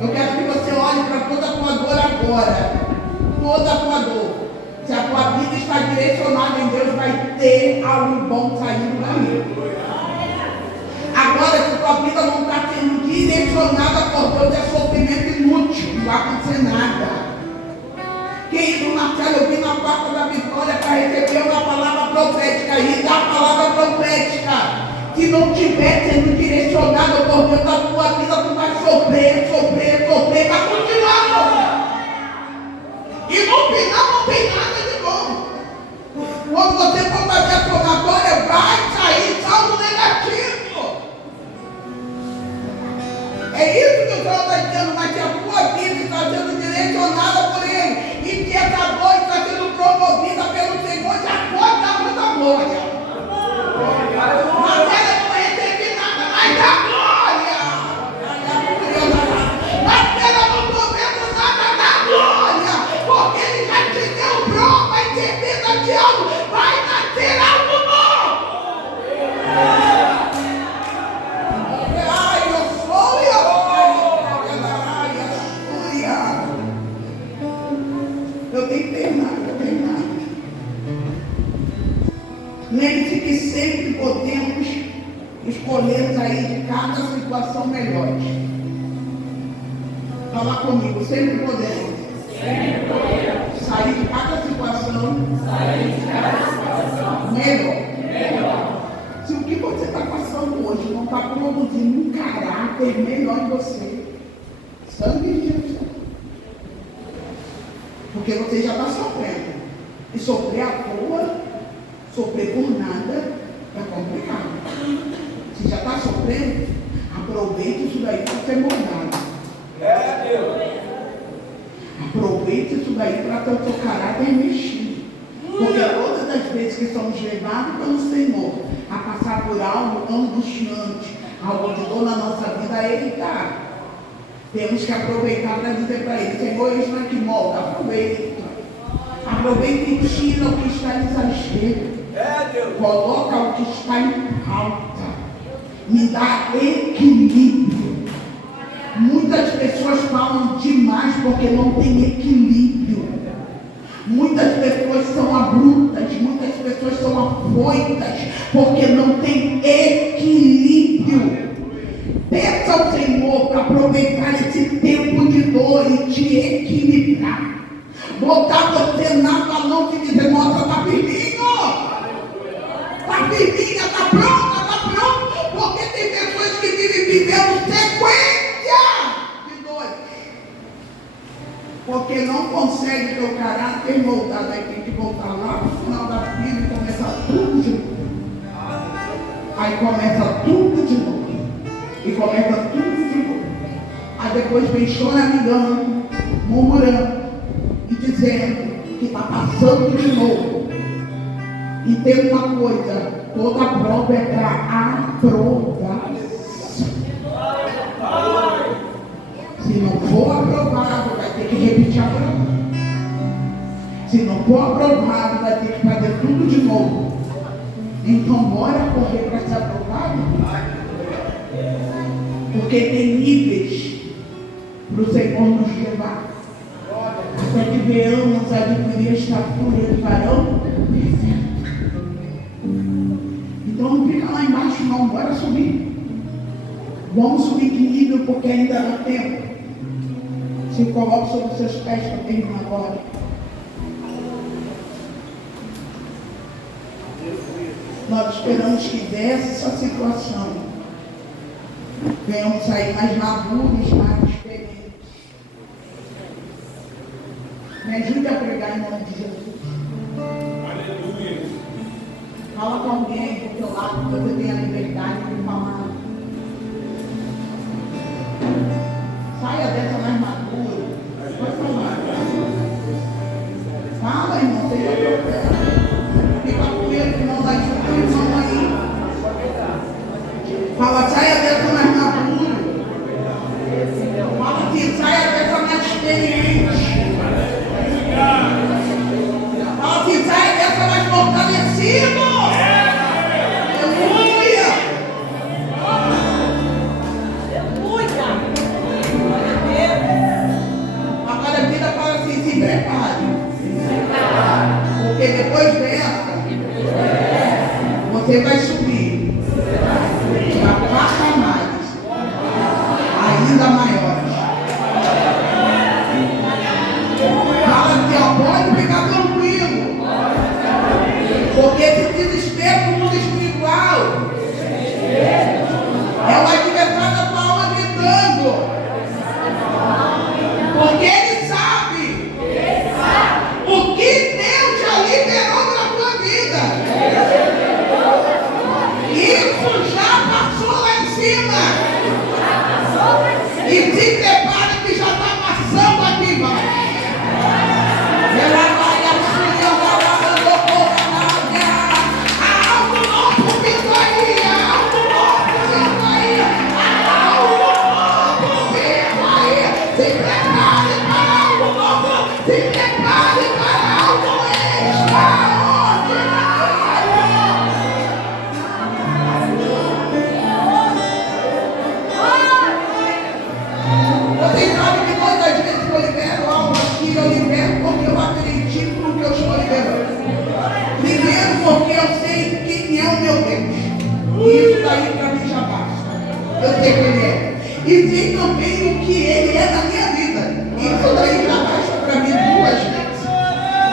Eu quero que você olhe para toda a tua dor agora. Toda a tua dor. Se a tua vida está direcionada em Deus, vai ter algo bom saindo daí. Agora, se a tua vida não está sendo direcionada por Deus, é sofrimento inútil. Não vai acontecer nada. Querido Marcelo, eu vim na porta da vitória para receber uma palavra profética. E da palavra profética. Se não estiver sendo direcionado por Deus da tua vida, tu vai sofrer, vai continuar sofrendo. E no final não tem nada de bom. Quando você for fazer a somatória, vai sair saldo negativo. É isso que o Senhor está dizendo, mas que a tua vida está sendo direcionada por Ele. E que essa dor está sendo promovida pelo Senhor, já pode dar muita glória. Mas ela não recebe nada mais da glória. Mas ela não estou vendo nada da glória. Porque Ele já te deu prova e certeza de algo. Vai nascer algo novo. Ai, eu sou eu tenho que terminar. Lembre-se que sempre podemos escolher sair de cada situação melhor. Fala comigo, sempre podemos. Sair de cada situação melhor. Se o que você está passando hoje não está produzindo um caráter melhor em você, sangue de Jesus. Porque você já está sofrendo. E sofrer à toa, sofrer por nada, é complicado. Se já está sofrendo, aproveite isso daí para ser moldado. Aproveite isso daí para ter o seu caráter mexido. Porque todas as vezes que somos levados pelo Senhor a passar por algo angustiante, algo de dor na nossa vida, Ele está. Temos que aproveitar para dizer para Ele: Senhor, isso não é que molda, aproveita. Aproveita e tira o que está exagero. Coloca o que está em falta. Me dá equilíbrio. Muitas pessoas falam demais porque não tem equilíbrio. Muitas pessoas são abruptas, muitas pessoas são afoitas porque não tem equilíbrio. Peça ao Senhor para aproveitar esse tempo de dor e te equilibrar. Botar você na balança e dizer: nossa, está firminho. Está firminha, está pronto. Porque tem pessoas que vivem vivendo sequência de dores. Porque não consegue ter o caráter moldado. Aí tem que voltar lá no final da vida e começar tudo de novo. Aí começa tudo de novo. E começa tudo de novo. Aí depois vem choramingando, murmurando e dizendo que está passando de novo. E tem uma coisa: toda prova é para aprovação. Se não for aprovado, vai ter que repetir a prova. Se não for aprovado, vai ter que fazer tudo de novo. Então bora correr para essa prova. Porque tem níveis para o Senhor nos levar. Até que venhamos adquirir a estatura do varão perfeito. Então não fica lá embaixo não, bora subir. Vamos subir de nível porque ainda dá tempo. Se coloque sobre os seus pés para terminar agora. Nós esperamos que dessa situação venhamos sair mais maduros, mais experientes. Me ajude a pregar em nome de Jesus. Aleluia. Fala com alguém do teu lado, que você tenha a liberdade de falar. Saia dessa mais madura. Pode falar. Fala, irmão, seja profeta. Fica com ele, irmão, da irmão aí. Fala, saia dessa mais madura. Fala que saia dessa mais experiente. Fala que saia dessa mais fortalecido. Porque depois dessa, você vai subir para patamares ainda maiores. Fala aqui, ó, pode ficar tranquilo. Porque esse desespero no mundo espiritual é o adversário da tua alma gritando. Porque ele sabe o que Deus já liberou para a tua vida. Isso já passou lá em cima. E se prepara que já está passando aqui embaixo. Há algo novo vindo aí. Há algo novo vindo aí. Há algo novo vindo aí. Se prepare para algo novo. Se prepare para algo extraordinário. Vocês sabem que muitas vezes eu libero algo aqui, eu libero porque eu acredito no que eu estou liberando. Primeiro porque eu sei quem é o meu Deus. E isso daí para mim já basta. Eu sei quem ele é. E sei também o que ele é na minha vida. Isso daí já basta para mim duas vezes.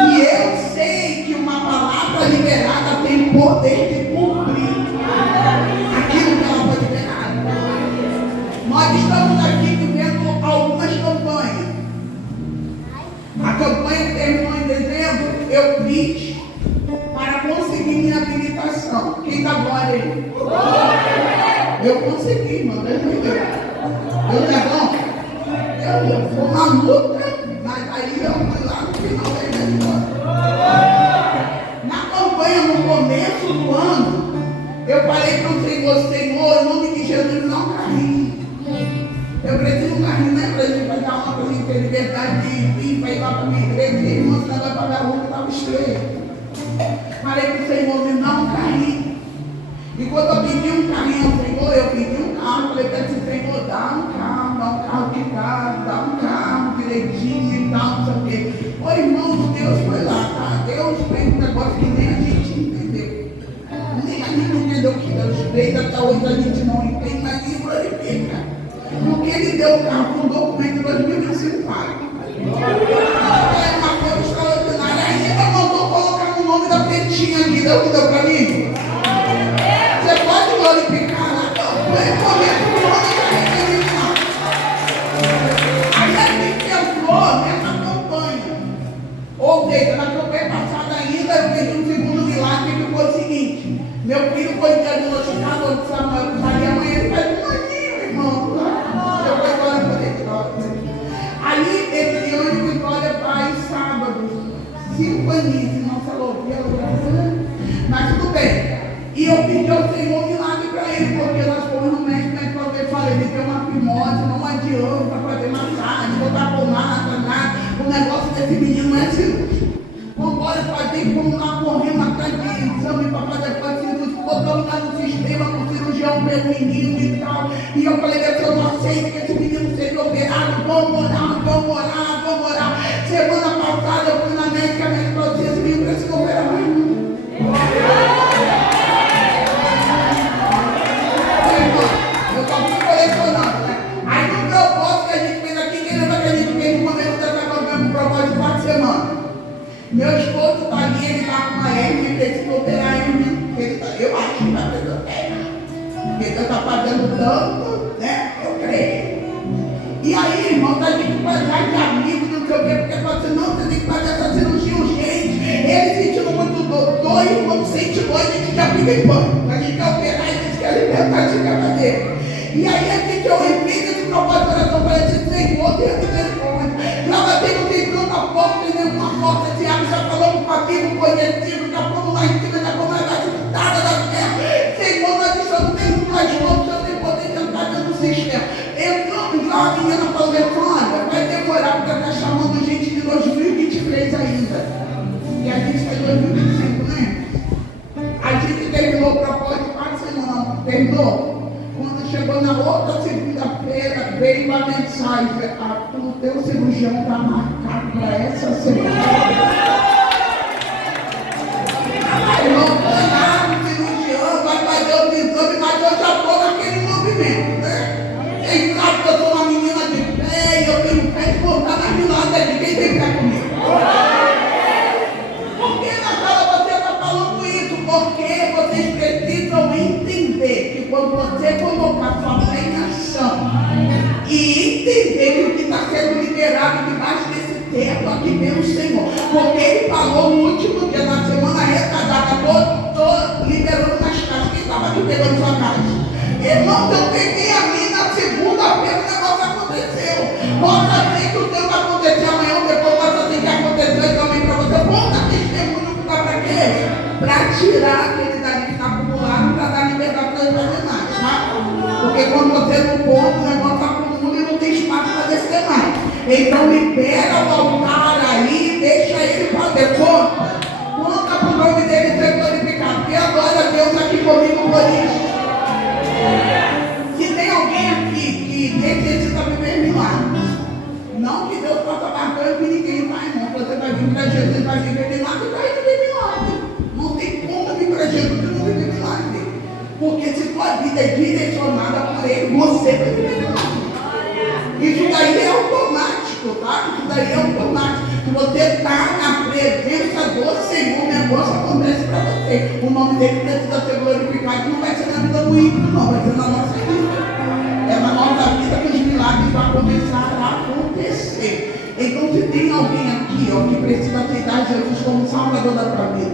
E eu sei que uma palavra liberada tem poder de cumprir aquilo que ela foi liberada. Nós estamos aqui vivendo algumas campanhas. A campanha que terminou em dezembro, eu fiz para conseguir minha habilitação. Quem dá glória aí? Eu consegui, mano. Eu não é bom? Eu fui uma luta, mas aí eu fui lá no final da história. Na campanha, no começo do ano, eu falei para o Senhor, em nome de Jesus, não carrinho. Eu preciso de um carrinho, né? Para a gente fazer aula, para a gente ter liberdade de ir para ir lá para a minha igreja, e irmã, senão vai pagar a rua que estava estreita. Falei para o Senhor, me dá um carrinho. E quando eu pedi um carrinho ao Senhor, eu pedi um carro, falei para esse Senhor, dá um carro de casa, dá um carro direitinho e tal, não sei o quê. Ô irmão, Deus foi lá, tá? Deus fez um negócio que nem a gente entendeu. Nem a gente entendeu que Deus fez, até hoje a gente não entende, mas ele glorifica. Porque ele deu o carro com documento em 2025 pago. É uma coisa extraordinária. Ainda mandou colocar o nome da pretinha aqui, deu o que deu para mim? Você pode glorificar lá? Foi começo do nome da redenção. Aí a gente entrou nessa campanha. Ou seja, na campanha passada ainda eu fiz um segundo milagre que foi o seguinte. Meu filho foi diagnosticado de Samuel com Maria, amanhã ele faz um aninho, irmão. Eu vou embora por ele. Aí esse ano Vitória faz sábado, 5 aninhos, não falou, mas tudo bem. E eu pedi ao Senhor um milagre para ele, porque nós fomos no médico, mas quando ele falou, ele tem uma fimose, não adianta fazer massagem, botar pomada, nada. O negócio desse menino não é cirúrgico. Não pode fazer como nós corremos atrás de exame para fazer cirúrgico, botamos lá no sistema com cirurgia cirurgião pelo menino e tal. E eu falei, eu não aceito que esse menino seja operado. Vamos orar, vamos orar, vamos orar. Semana passada eu fui na médica, a médica falou assim, esse menino precisa operar mais não. Eu só fui colecionando, né? Aí no propósito que a gente fez aqui, quem lembra que a gente fez no momento dessa campanha no propósito de 4 semanas? Meu esposo está ali, ele está com uma hernia, ele precisa operar a hernia. Eu acho que vai precisar operar. Porque Deus está fazendo tanto, né? Eu creio. E aí, irmão, a gente faz de amigos, não sei o quê, porque fala assim, não, você tem que fazer essa cirurgia urgente. Ele sentindo muito dor, e quando sente dor, a gente já fica em pânico. A gente quer operar, a gente quer libertar, a gente quer fazer. E aí a gente, eu repito esse propósito de oração para esse Senhor, tenha misericórdia. Já batemos em tanta porta, tem nenhuma porta de água, já falamos com amigo conhecido, já fomos lá em cima, já fomos lá na juntada da terra. Senhor, nós estamos tendo mais loucos, eu tenho poder de entrar dentro do sistema. Entramos lá, a menina falou, olha, vai demorar, porque está chamando gente de 2023 ainda. E a gente está em 2025, né? A gente terminou o propósito de 4 semanas, terminou? Quando chegou na outra segunda-feira, veio uma mensagem, o teu cirurgião está marcado para essa semana. Aí não foi nada, o cirurgião vai fazer o exame, mas eu já estou naquele movimento, né? Quem sabe que eu sou uma menina de fé e eu tenho fé de voltar na milagre de quem tem fé comigo. Por que, Natália, você está falando isso? Porque vocês precisam entender que quando você colocar sua fé em ação e entender que o que está sendo liberado debaixo desse teto aqui pelo Senhor, porque Ele falou no último dia, na semana retrasada, estou liberando nas casas. Quem estava aqui pegando sua casa? Irmão, eu peguei a mim na segunda-feira, o negócio aconteceu. Pode ser que o teu vai acontecer amanhã, depois pode ser que aconteceu também para você. Conta testemunho para quê? Para tirar aquele dali que está acumulado, para dar liberdade para ele fazer mais, tá? Porque quando você não conta, o negócio acumula e não tem espaço para descer mais. Então libera o altar aí e deixa ele fazer. Conta para o nome dele ser glorificado. Porque agora Deus aqui comigo por isso. Se tem alguém aqui que necessita viver milagres, não que Deus possa marcar que ninguém vai, não. Você vai vir para Jesus, vai viver milagre e vai viver milagre. Não tem como vir para Jesus e não viver milagre. Porque se tua vida é direcionada por Ele, você vai viver milagre. Isso daí é automático, tá? Isso daí é automático. Se você está na presença do Senhor, o negócio acontece para você. O nome dele precisa ser glorificado. Não vai ser na vida do ímpio, não. Vai ser na nossa vida. É na nossa vida que os milagres vão começar a acontecer. Então, se tem alguém aqui, ó, que precisa aceitar Jesus como Salvador da tua vida,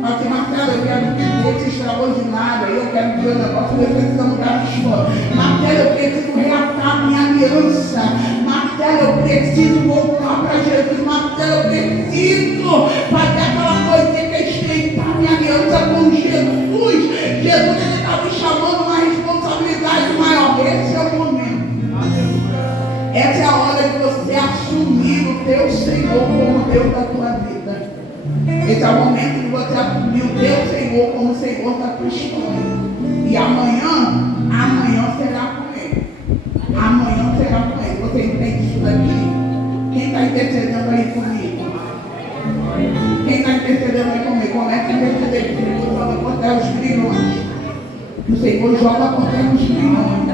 fala assim, Marcelo, eu quero viver esse extraordinário, eu quero ver o negócio, eu preciso mudar de história. Marcelo, eu preciso reatar minha aliança. Marcelo, eu preciso voltar para Jesus. Marcelo, eu preciso fazer aquela coisinha que é estreitar minha aliança com Jesus. Jesus, ele está me chamando uma responsabilidade maior. Esse é o momento. Essa é a hora de você assumir o teu Senhor como Deus da tua vida. Esse é o momento de você assumir o teu Senhor como Senhor da tua história. E amanhã será com Ele. Amanhã será com Ele. Você entende isso daqui? Quem está intercedendo aí comigo? Quem está intercedendo aí comigo? Começa a interceder. O Senhor joga contra os grilhões. O Senhor joga contra os grilhões.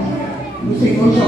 O Senhor joga.